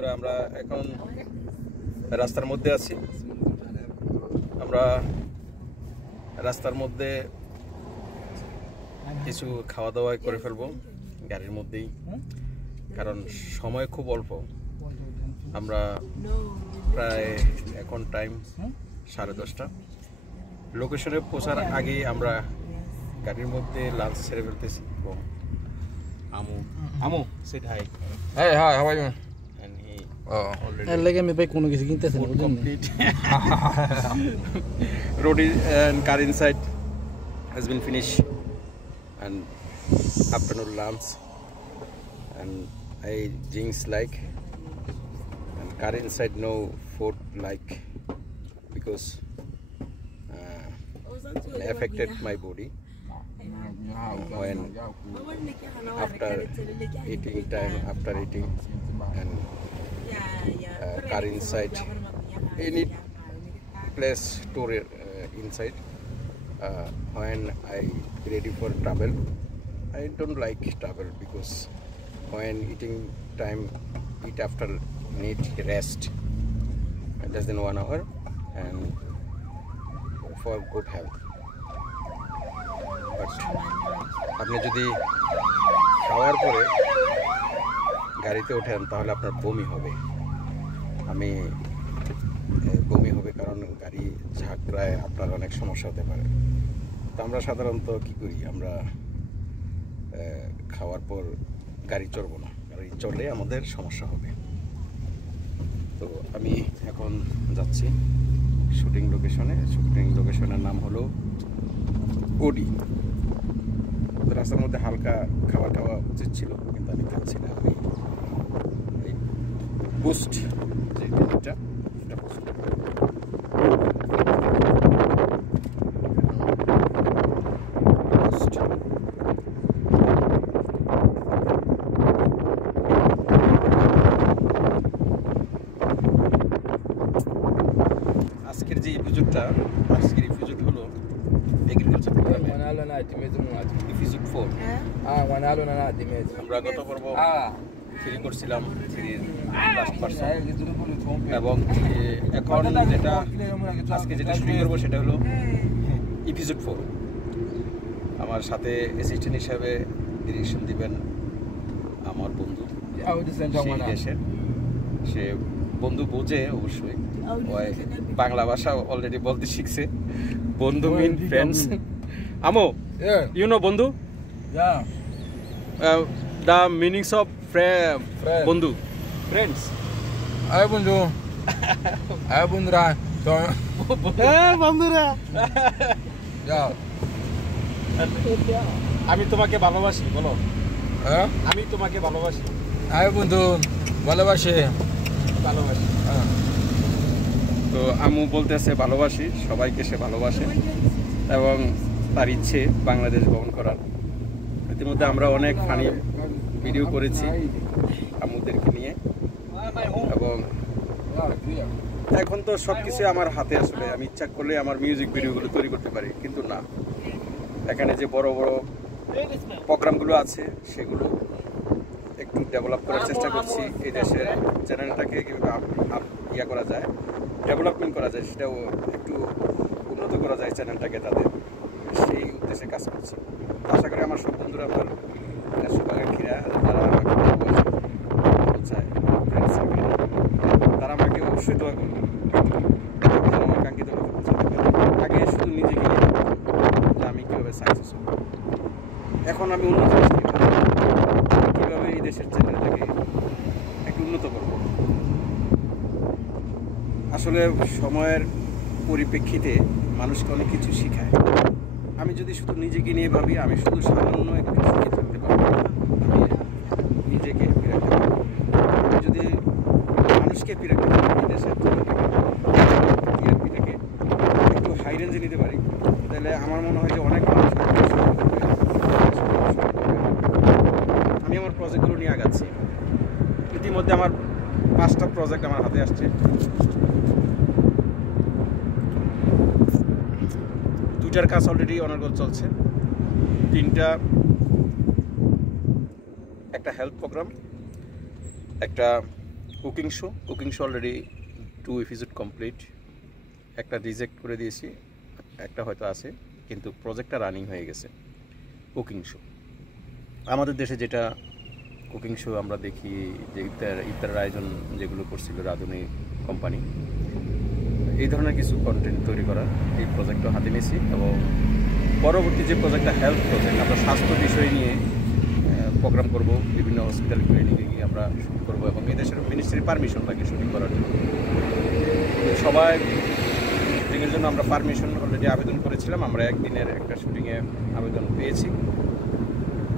বন্ধুরা আমরা এখন রাস্তার মধ্যে আছি। আমরা রাস্তার মধ্যে কিছু খাওয়া দাওয়া করে ফেলবো গাড়ির মধ্যেই, কারণ সময় খুব অল্প। আমরা প্রায় এখন টাইম 10:30। লোকেশনে পৌঁছার আগে আমরা গাড়ির মধ্যে লাঞ্চ ছেড়ে ফেলতেছি। এবং আমু said hi. Hey, hi, how are you? And he লাগে আমি ভাই কোনো কিছু কিনতেছি না, বুঝলেন? complete Rodi and car inside has been finished and afternoon lunch and I drinks like and car inside no food like because affected my body when after eating and car inside any place to inside when I ready for travel. I don't like travel because when eating time eat after need rest less than 1 hour and for good health. But আপনি যদি খাওয়ার পরে গাড়িতে ওঠেন তাহলে আপনার বমি হবে। বমি হবে কারণ গাড়ি ঝাঁকড়ায় আপনার অনেক সমস্যা হতে পারে। তো আমরা সাধারণত কি করি, আমরা খাওয়ার পর গাড়ি চড়বো না, গাড়ি চড়লে আমাদের সমস্যা হবে। তো আমি এখন যাচ্ছি শুটিং লোকেশনে। শুটিং লোকেশনের নাম হলো ওডি। রাস্তার মধ্যে হালকা খাবার খাওয়া উচিত ছিল, কিন্তু আমি খাচ্ছি না। আমি এই বুস্ট যে ড্রিঙ্কটা এটা বুস্ট আজকের যে এপিসোড হলো এগ্রিকালচার প্রোগ্রামে এপিসোড 4। আমরা গত পর্ব 3 করছিলাম, 3 লাস্ট পার্সন। এবং এখন আজকে যেটা শুরু করবো সেটা হলো এপিসোড 4। আমার সাথে অ্যাসিস্ট্যান্ট হিসাবে ডিরেকশন দিবেন আমার বন্ধু সেই দেশের। সে বন্ধু বোঝে অবশ্যই, বাংলা ভাষা অলরেডি বলতে শিখছে। বন্ধু মিন ফ্রেন্ডস। আমো, ইউ নো বন্ধু? দ্য মিনিংস অফ বন্ধু, ফ্রেন্ডস। Ay, বন্ধু। Ay, বন্ধুরা। বন্ধুরা, আমি তোমাকে ভালোবাসি, বলো। আমি তোমাকে ভালোবাসি। আয় বন্ধু, ভালোবাসি। তো আম্মু বলতেছে ভালোবাসি, সবাইকে সে ভালোবাসে এবং তার ইচ্ছে বাংলাদেশ ভ্রমণ করার। ইতিমধ্যে আমরা অনেক ফানি ভিডিও করেছি আম্মুদেরকে নিয়ে, এবং এখন তো সব কিছু আমার হাতে আসলে আমি ইচ্ছা করলে আমার মিউজিক ভিডিওগুলো তৈরি করতে পারি, কিন্তু না, এখানে যে বড় বড় প্রোগ্রামগুলো আছে সেগুলো একটু ডেভেলপ করার চেষ্টা করছি। এই দেশের চ্যানেলটাকে কীভাবে ইয়া করা যায়, ডেভেলপমেন্ট করা যায়, সেটাও একটু উন্নত করা যায় চ্যানেলটাকে, তাদের সেই উদ্দেশ্যে কাজ করছি। আশা করি আমার সব বন্ধুরা, আমার শুভাকাঙ্ক্ষীরা যারা আমাকে চায়, তারা আমাকে অবশ্যই দোয়া করবে আমার কাঙ্ক্ষিত আগে শুধু নিজেকে নিয়ে যে আমি কীভাবে সাকসেস হব। এখন আমি উন্নত কীভাবে এই দেশের চ্যানেলটাকে একটু উন্নত করব। আসলে সময়ের পরিপ্রেক্ষিতে মানুষকে অনেক কিছু শেখায়। আমি যদি শুধু নিজেকে নিয়ে ভাবি, আমি শুধু সামান্য একটু শিখে থাকতে পারবো, আমি নিজেকে ফিরাতে পারবো। আমি যদি মানুষকে ফিরাতে পারি, দেশের টিআরপিটাকে একটু হাই রেঞ্জে নিতে পারি, তাহলে আমার মনে হয় যে অনেক মানুষ। আমি আমার প্রজেক্টগুলো নিয়ে আগাচ্ছি। ইতিমধ্যে আমার 5টা প্রজেক্ট আমার হাতে আসছে। 2টার কাজ অলরেডি অনর্গল চলছে, 3টা একটা হেলথ প্রোগ্রাম, একটা cooking show already 2 episode complete, একটা রিজেক্ট করে দিয়েছি, একটা হয়তো আছে, কিন্তু প্রজেক্টটা রানিং হয়ে গেছে। কুকিং শো আমাদের দেশে যেটা কুকিং শো আমরা দেখি, যে ইফতারের আয়োজন যেগুলো করছিল রাঁধুনি কোম্পানি, এই ধরনের কিছু কন্টেন্ট তৈরি করা এই প্রজেক্টটা হাতে নিয়েছি। এবং পরবর্তী যে প্রজেক্টটা হেলথ প্রজেক্ট, আমরা স্বাস্থ্য বিষয় নিয়ে প্রোগ্রাম করব, বিভিন্ন হসপিটাল ক্লিনিকে গিয়ে আমরা শুট করবো, এবং এই দেশের মিনিস্ট্রির পারমিশন লাগে শুটিং করার জন্য। সবাই শুটিংয়ের জন্য আমরা পারমিশন অলরেডি আবেদন করেছিলাম, আমরা একদিনের একটা শুটিংয়ে আবেদন পেয়েছি।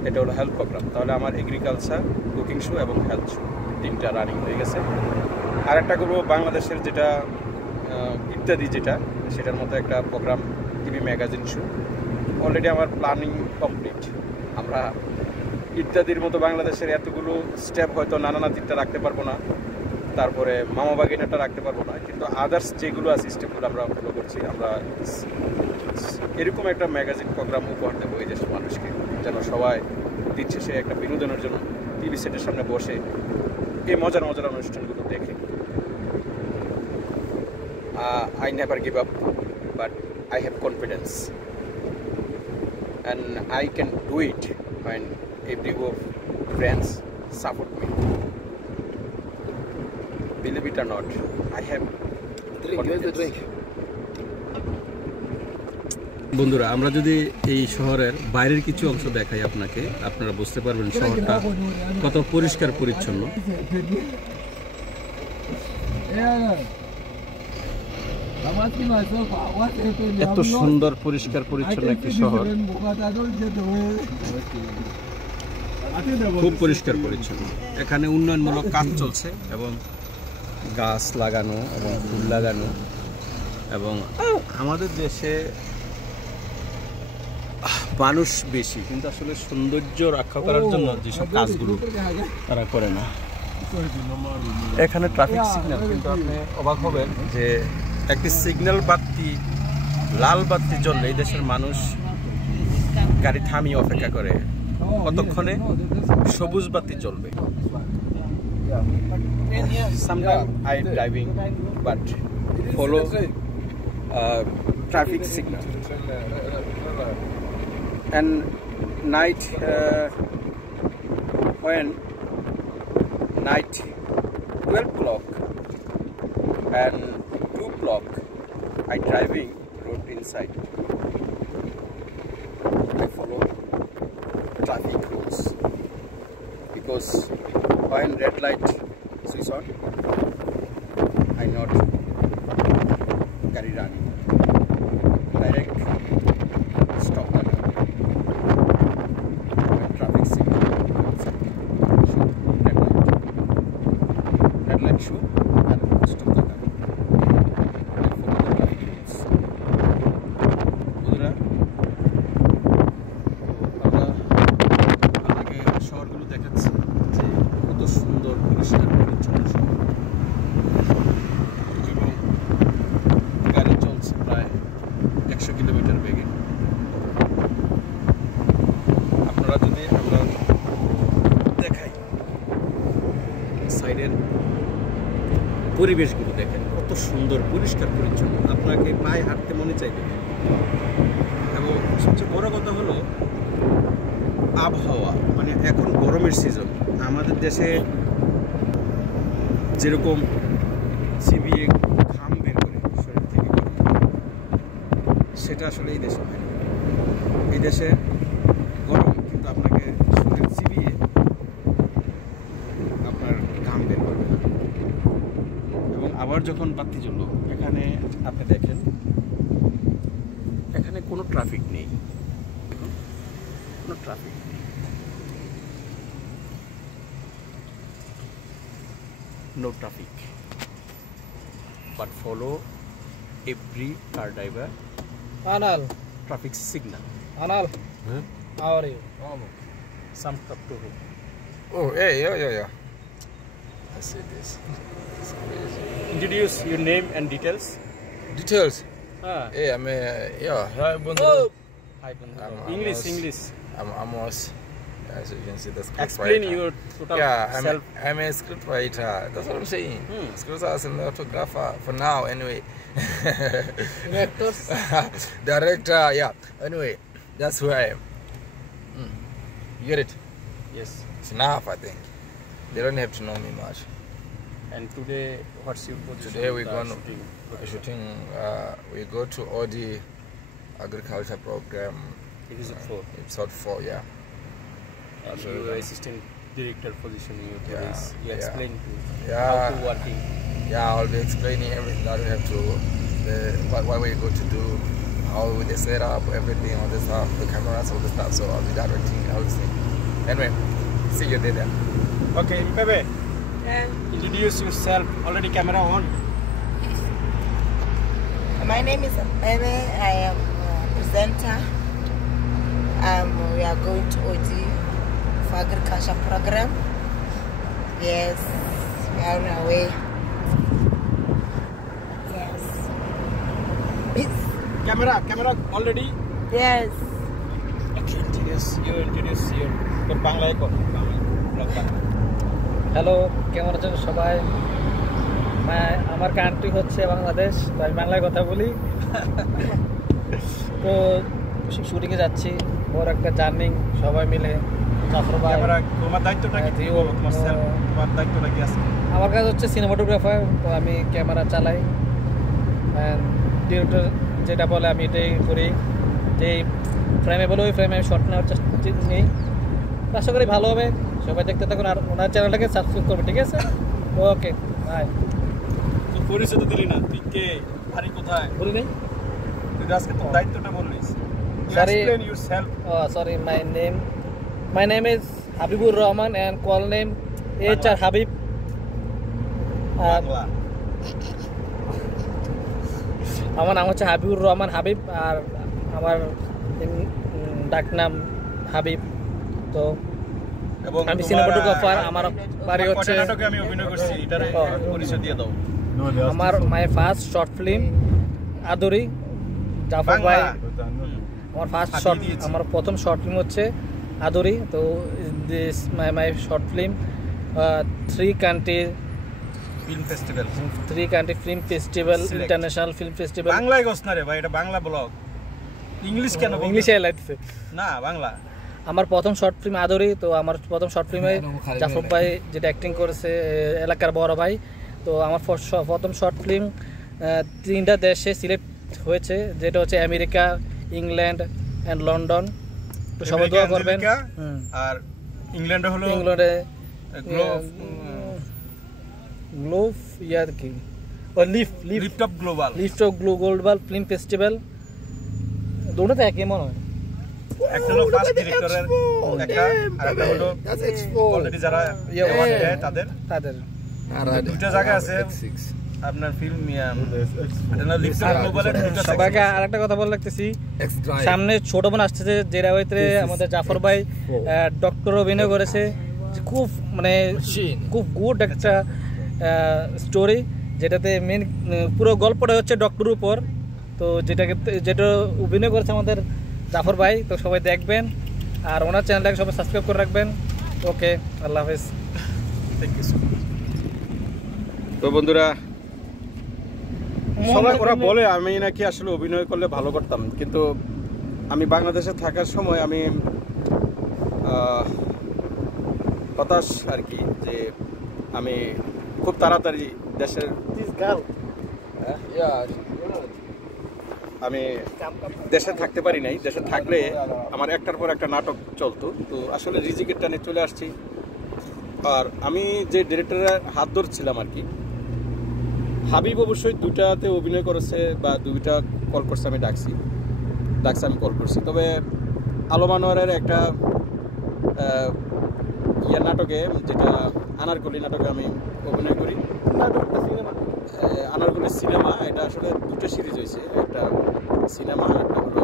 এটা হলো হেলথ প্রোগ্রাম। তাহলে আমার এগ্রিকালচার, কুকিং শো এবং হেলথ শো 3টা রানিং হয়ে গেছে। আর একটা করবো বাংলাদেশের যেটা ইত্যাদি, সেটার মতো একটা programme, TV magazine show. Already আমার প্ল্যানিং কমপ্লিট। আমরা ইত্যাদির মতো বাংলাদেশের এতগুলো স্টেপ হয়তো নাতিটা রাখতে পারবো না, তারপরে মামা বাগিনাটা রাখতে পারবো না, কিন্তু আদার্স যেগুলো আছে স্টেপগুলো আমরা ফলো করছি। আমরা এরকম একটা ম্যাগাজিন প্রোগ্রাম উপহার দেবো এই দেশের মানুষকে, যেন সবাই দিন শেষে একটা বিনোদনের জন্য টিভি সেটের সামনে বসে এই মজার অনুষ্ঠানগুলো দেখে। I never give up, but I have confidence, and I can do it when every group of friends support me. Believe it or not, I have confidence. বন্ধুরা, আমরা যদি এই শহরের বাইরের কিছু অংশ দেখাই আপনাকে, আপনারা বুঝতে পারবেন শহরটা কত পরিষ্কার পরিচ্ছন্ন। এত সুন্দর পরিষ্কার পরিচ্ছন্ন একটি শহর, খুব পরিষ্কার পরিচ্ছন্ন। এখানে উন্নয়নমূলক কাজ চলছে, এবং গাছ লাগানো এবং ফুল লাগানো। এবং আমাদের দেশে মানুষ বেশি, কিন্তু আসলে সৌন্দর্য রক্ষা করার জন্য যেসব কাজগুলো তারা করে না। এখানে ট্রাফিক সিগন্যাল, কিন্তু আপনি অবাক হবেন যে একটি সিগন্যাল বাতি, লাল বাতির জন্য এই দেশের মানুষ গাড়ি থামিয়ে অপেক্ষা করে কতক্ষণে সবুজ বাতি জ্বলবে। Sometimes I am driving but follow traffic signal. And night when night 12 o'clock and 2 o'clock I driving road inside. I follow traffic rules, because when red light switch on, I not carry running. Direct stop the car. When traffic signal show red light show and stop the car. I follow the traffic rules. বন্ধুরা, আপনাকে শহরগুলো দেখাচ্ছি যে কত সুন্দর পরিষ্কার পরিচ্ছন্ন শহর, এবং গাড়ি চলছে প্রায় 100 কিলোমিটার বেগে। আপনারা যদি আমরা দেখাই সাইডের পরিবেশগুলো দেখেন কত সুন্দর পরিষ্কার পরিচ্ছন্ন, আপনাকে পায়ে হাঁটতে মনে চাইবে। এবং সবচেয়ে বড় কথা হলো আবহাওয়া, মানে এখন গরমের সিজন। আমাদের দেশে যেরকম চিবিয়ে ঘাম বের করে শরীর থেকে, সেটা আসলে এই দেশে হয় না। এই দেশে গরম, কিন্তু আপনাকে শরীর চিবিয়ে আপনার ঘাম বের করবে না। এবং আবার যখন বাতি জ্বললো, এখানে আপনি দেখেন এখানে কোনো ট্রাফিক নেই, কোনো ট্রাফিক নেই। No traffic, but follow every car driver Anal, traffic signal. Anal, how are you? Some up to him. Oh, yeah. I see this. Introduce your name and details. Details. Hey, I'm hi, Bundu. hi, Bandhu. I'm English, Amos. English. I'm Amos. As you can see, the script Explain writer. your total Yeah, self. I'm a script writer. That's what I'm saying. Script writer, cinematographer for now, anyway. Directors. Director, yeah. Anyway, that's who I am. You get it? Yes. It's enough, I think. They don't have to know me much. And today, what's your position? Today we're in the going shooting? we go to OD agriculture program. Episode 4. Episode 4, yeah. And your assistant director position in your Yeah, place. You yeah. explain to Yeah. how to working. Yeah, I'll be explaining everything that we have to, what we go to do, how they set up, everything, all this stuff, the cameras, all the stuff. So I'll be directing everything. Anyway, see you there. Okay, Pepe, introduce yourself. Already camera on. My name is Mbebe. I am a presenter. We are going to OD for agriculture program. Yes, we are on our way. Yes. Camera already. Yes. Okay, introduce your বাংলায় কর hello, কেমন আছেন সবাই? আমার country হচ্ছে বাংলাদেশ, তো আমি বাংলায় কথা বলি। তো শুটিংয়ে যাচ্ছি, বড় একটা জার্নি সবাই মিলে। জাফর ভাই, তোমার দায়িত্বটা কি? তোমার দায়িত্বটা কি আছে? আমার কাজ হচ্ছে সিনেমাটোগ্রাফার, তো আমি ক্যামেরা চালাই। ডিরেক্টর যেটা বলে আমি এটাই করি, যে ফ্রেমে বলে ওই ফ্রেমে আমি শর্ট নেওয়ার চেষ্টা নিই। আশা করি ভালো হবে, সবাই দেখতে থাকুন। আর ওনার চ্যানেলটাকে সাবস্ক্রাইব করবে, ঠিক আছে? ওকে, বাই। তুই পরিচয় তো দিলি না, তুই কে, বাড়ি কোথায়? বলি নেই, তুই আজকে তোর দায়িত্বটা বললিস। Sorry. Explain yourself. Sorry, my name is Habibur Rahman and call name HR Habib. Bangla. আমার নাম হচ্ছে হাবিবুর রহমান হাবিব, আর আমার ডাক নাম হাবিব। তো এবং আমি সিনেমাটোগ্রাফার। আমার বাড়ি হচ্ছে, নাটকে আমি অভিনয় করছি, এটার পরিচয় দিয়ে দাও। আমার মাই ফার্স্ট শর্ট ফিল্ম আদরি, জাফর ভাই। আমার ফার্স্ট শর্ট, আমার প্রথম শর্ট ফিল্ম হচ্ছে আদরি। তো this my short film 3 country film festival, film festival, international film festival। বাংলায় গস না রে ভাই, এটা বাংলা ব্লগ। ইংলিশ কেন? ইংলিশে লাগছে না, বাংলা। আমার প্রথম শর্ট ফিল্ম আদরি। তো আমার প্রথম শর্ট ফিল্মে জাফর ভাই যেটা অ্যাক্টিং করেছে, এলাকার বড় ভাই। তো আমার প্রথম শর্ট ফিল্ম 3টা দেশে সিলেক্ট হয়েছে, যেটা হচ্ছে আমেরিকা, ইংল্যান্ড অ্যান্ড লন্ডন। তো সবাই দোয়া করবেন। আর ইংল্যান্ডে হলো ইংল্যান্ডে গ্লোভ ইয়ার কি, ও lift off global, global film festival. দুটোতে একই মনে হয়। একটা হলো ফার্স্ট ডিরেক্টরের একটা, আর একটা হলো অলরেডি যারা অ্যাওয়ার্ড দেয় তাদের দুটো জায়গা আছে আপনার ফিল্ম। এটা না লিফট অফ গ্লোবালের দুটো। সবাইকে আরেকটা কথা বলে রাখতেছি, সামনে ছোট বোন আসতেছে, যেটা হইতে আমাদের জাফর ভাই ডক্টর অভিনয় করেছে। খুব খুব গুড একটা স্টোরি, যেটাতে মেন পুরো গল্পটা হচ্ছে ডক্টরের উপর। তো যেটা অভিনয় করেছে আমাদের জাফর ভাই। তো সবাই দেখবেন, আর ওনার চ্যানেলটাকে সবাই সাবস্ক্রাইব করে রাখবেন। ওকে, আল্লাহ হাফেজ। Thank you. তো বন্ধুরা, সবাই ওরা বলে আমি নাকি আসলে অভিনয় করলে ভালো করতাম, কিন্তু আমি বাংলাদেশে থাকার সময় আমি হতাশ আর কি, যে আমি খুব তাড়াতাড়ি দেশের আমি দেশে থাকতে পারি নাই। দেশে থাকলে আমার একটার পর একটা নাটক চলতো, তো আসলে রিজিকের টানে চলে আসছি। আর আমি যে ডিরেক্টরের হাত ধরছিলাম আর কি, হাবিব অবশ্যই 2টাতে অভিনয় করেছে বা 2টা কল করছে, আমি ডাকছি আমি কল করছি। তবে আলম আনোয়ারের একটা নাটকে, যেটা আনারকলি নাটকে আমি অভিনয় করি। আনারকলি সিনেমা, এটা আসলে 2টা সিরিজ হয়েছে, একটা সিনেমা আর একটা হলো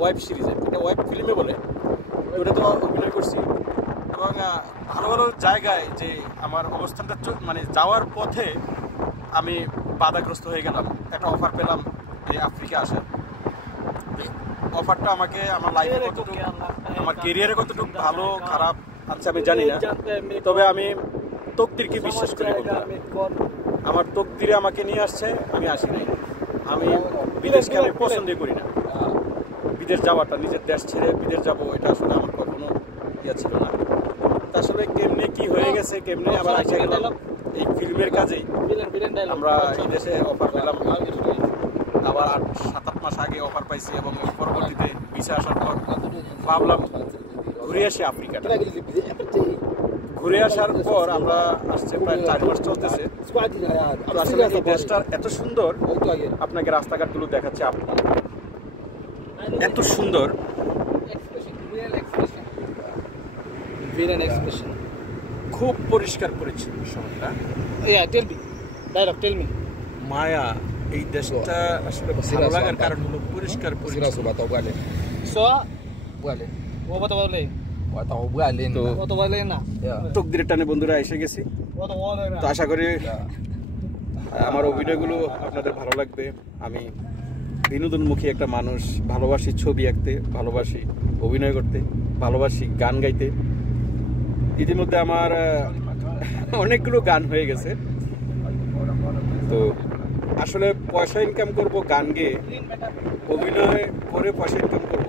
ওয়েব সিরিজ। এটা ওয়েব ফিল্মে বলে, ওটা তো অভিনয় করছি। এবং ভালো ভালো জায়গায় যে আমার অবস্থানটা মানে যাওয়ার পথে আমি বাধাগ্রস্ত হয়ে গেলাম। একটা অফার পেলাম যে আফ্রিকা আসার। অফারটা আমাকে আমার লাইফে কতটুকু, আমার কেরিয়ারে কতটুকু ভালো খারাপ আচ্ছা আমি জানি না, তবে আমি তকদিরকে বিশ্বাস করি বন্ধুরা। আমার তকদিরে আমাকে নিয়ে আসছে, আমি আসি নাই। আমি বিদেশকে আমি পছন্দই করি না। বিদেশ যাওয়াটা, নিজের দেশ ছেড়ে বিদেশ যাব, এটা আসলে আমার কখনো ইয়া ছিল না। তা আসলে কেমনে কি হয়ে গেছে, কেমনে আবার আসা গেলাম এই ফিল্মের কাজেই। আমরা এই দেশে অফার পেলাম, আবার 7-8 মাস আগে অফার পাইছি, এবং পরবর্তীতে ভিসা আসার পর ভাবলাম ঘুরে আসি আফ্রিকাটা। ঘুরে আসার পর আমরা আসছে প্রায় 4 মাস চলতেছে। তো আসলে এই দেশটা এত সুন্দর, আপনাকে রাস্তাঘাটগুলো দেখাচ্ছে, এত সুন্দর, খুব পরিষ্কার পরিচ্ছন্ন শহরটা। মায়া, এই দেশটা আসলে ভালো লাগার কারণ হলো পরিষ্কার পরিচ্ছন্ন। তকদিরের টানে বন্ধুরা এসে গেছি। তো আশা করি আমার অভিনয়গুলো আপনাদের ভালো লাগবে। আমি বিনোদনমুখী একটা মানুষ, ভালোবাসি ছবি আঁকতে, ভালোবাসি অভিনয় করতে, ভালোবাসি গান গাইতে। ইতিমধ্যে আমার অনেকগুলো গান হয়ে গেছে। তো আসলে পয়সা ইনকাম করব গান গেয়ে, অভিনয় করে পয়সা ইনকাম করব,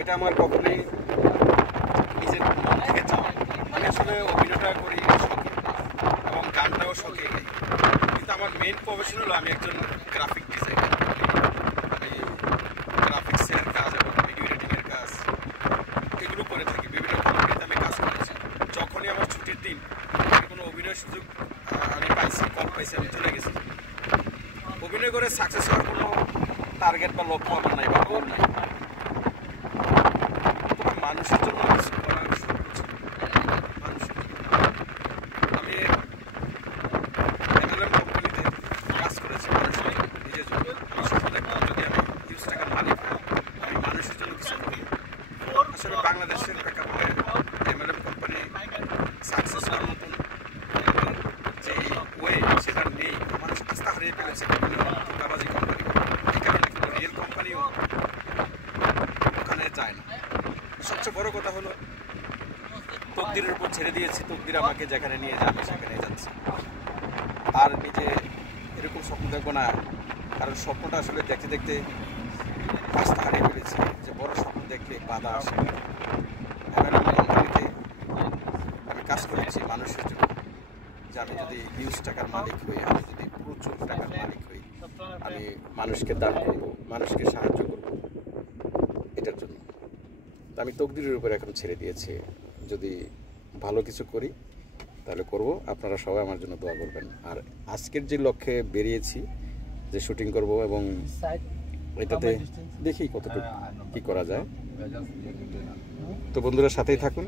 এটা আমার কখনোই নিজের মন থেকে চাওয়া। আমি আসলে অভিনয়টা করি শখে, এবং গানটাও শখে গাই। কিন্তু আমার মেইন প্রফেশন হলো আমি একজন গ্রাফিক ডিজাইনার। আমি গ্রাফিক্সের কাজ এবং ভিডিও এডিটিংয়ের কাজ এগুলো করে থাকি। বিভিন্ন কোম্পানিতে আমি কাজ করেছি। যখনই আমার ছুটির দিন কোনো অভিনয়ের সুযোগ আমি পাইছি, কল পাইছি, আমি চলে গেছি। অভিনয় করে সাকসেস হওয়ার কোনো টার্গেট বা লক্ষ্য আমার নাই বা গোল নাই। তবে মানুষের জন্য কিছু করার শুরু করছি। মানুষের জন্য আমি MLM কোম্পানিতে কাজ করেছি, মানুষের নিজের জন্য। আমি স্বপ্ন দেখলাম যদি আমি হিউজ টাকার মালিক হই, আমি মানুষের জন্য কিছু করি। আসলে বাংলাদেশের প্রেক্ষাপটে MLM কোম্পানি সাকসেস হওয়ার মতন যে ওয়ে সেটা নেই। মানুষ আস্থা হারিয়ে ফেলেছে বিভিন্ন ধোঁকাবাজি কোম্পানি। এই কারণে কোনো রিয়েল কোম্পানিও ওখানে যায় না। সবচেয়ে বড় কথা হলো তকদিরের উপর ছেড়ে দিয়েছি। তকদির আমাকে যেখানে নিয়ে যাবে সেখানে যাচ্ছি। আর নিজে এরকম স্বপ্ন দেখবো না, কারণ স্বপ্নটা আসলে দেখতে দেখতে আস্থা হারিয়ে ফেলেছি যে বড় স্বপ্ন দেখলে বাধা আসে। MLM কোম্পানিতে আমি কাজ করেছি মানুষের জন্য, যে আমি যদি হিউজ টাকার মালিক হই, আমি যদি প্রচুর টাকার মালিক হই, আমি মানুষকে দান করব, মানুষকে সাহায্য করব, এটার জন্য। তো আমি তকদিরের উপর এখন ছেড়ে দিয়েছি। যদি ভালো কিছু করি তাহলে করব। আপনারা সবাই আমার জন্য দোয়া করবেন। আর আজকের যে লক্ষ্যে বেরিয়েছি, যে শুটিং করব, এবং এটাতে দেখি কতটুকু কী করা যায়। তো বন্ধুরা সাথেই থাকুন।